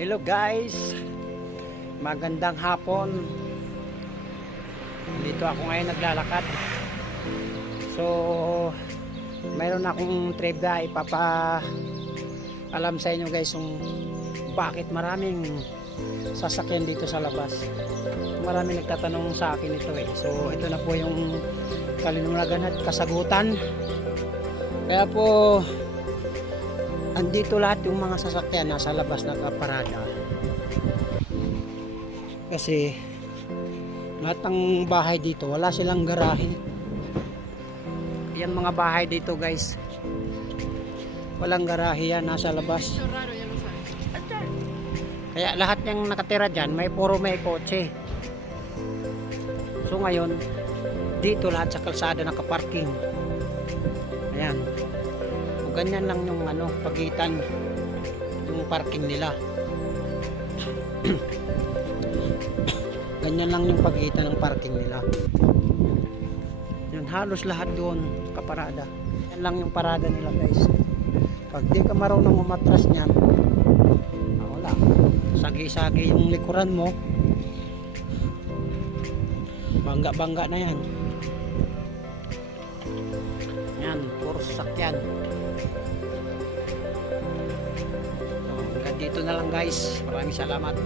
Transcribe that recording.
Hello guys, magandang hapon. Dito ako ngayon naglalakad. So mayroon akong trivia alam sa inyo guys kung bakit maraming sasakyan dito sa labas. Maraming nagtatanong sa akin ito So ito na po yung kalinulagan at kasagutan. Kaya po andito lahat yung mga sasakyan nasa labas nakaparada. Kasi lahat ng bahay dito wala silang garahe. Yan mga bahay dito guys, walang garahe yan, nasa labas. Kaya lahat ng nakatira dyan may kotse. So ngayon dito lahat sa kalsada nakaparking. Ayan, ganyan lang yung pagitan yung parking nila. Ganyan lang yung pagitan ng parking nila. Yan, halos lahat doon kaparada. Yan lang yung parada nila guys. Pag di ka marunong umatras niyan, wala, sagi-sagi yung likuran mo, bangga-bangga na yan. Yan, puro sasakyan. So, hanggang dito na lang guys. Maraming salamat.